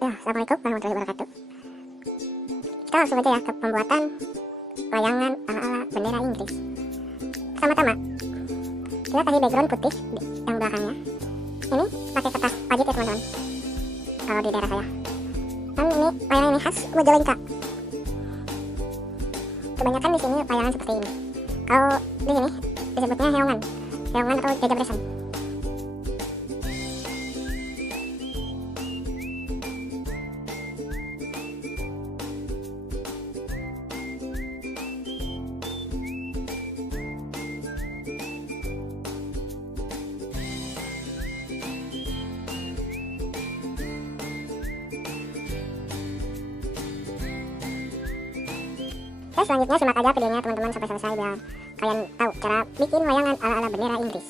Ya, Assalamualaikum warahmatullahi wabarakatuh. Kita langsung aja ya ke pembuatan layangan ala-ala bendera Inggris. Pertama-tama, kita kasih background putih yang belakangnya. Ini pakai kertas pajit ya teman-teman, kalau di daerah saya. Dan ini layangan ini khas Majalengka. Kebanyakan di sini layangan seperti ini. Kalau di sini disebutnya heongan atau jajabresan. Selanjutnya simak aja videonya teman-teman sampai selesai biar kalian tahu cara bikin layangan ala-ala bendera Inggris.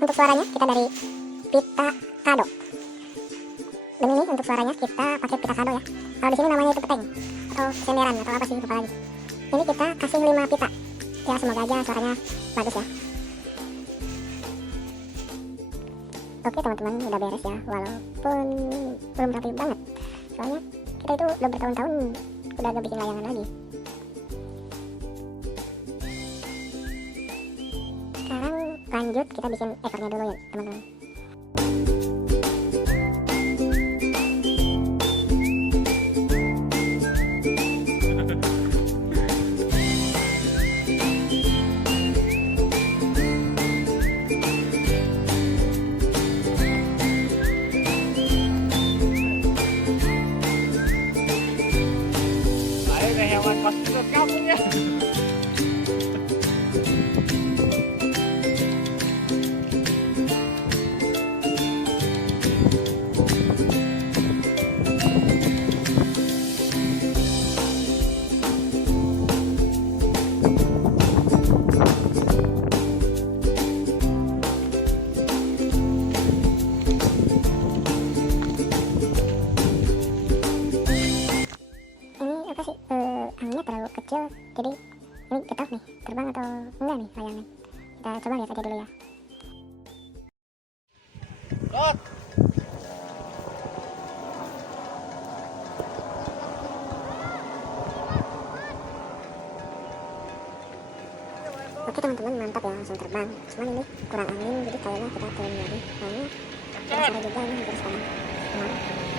Untuk suaranya kita dari pita kado. Dan ini untuk suaranya kita pakai pita kado ya. Kalau di sini namanya itu peteng atau senderan atau apa sih, lupa lagi. Ini kita kasih 5 pita. Ya semoga aja suaranya bagus ya. Oke teman-teman, udah beres ya, walaupun belum rapi banget. Soalnya kita itu udah bertahun-tahun udah gak bikin layangan lagi. Sekarang lanjut kita bikin ekornya dulu ya teman-teman. Ayo hewan pasti kampung ya. Ini kita nih, terbang atau enggak nih layangan? Kita coba lihat aja dulu ya. Lot. Oke teman-teman, mantap ya, langsung terbang. Cuman ini kurang angin, jadi kayaknya kita turun lagi. Kayaknya ada juga ini hampir setengah.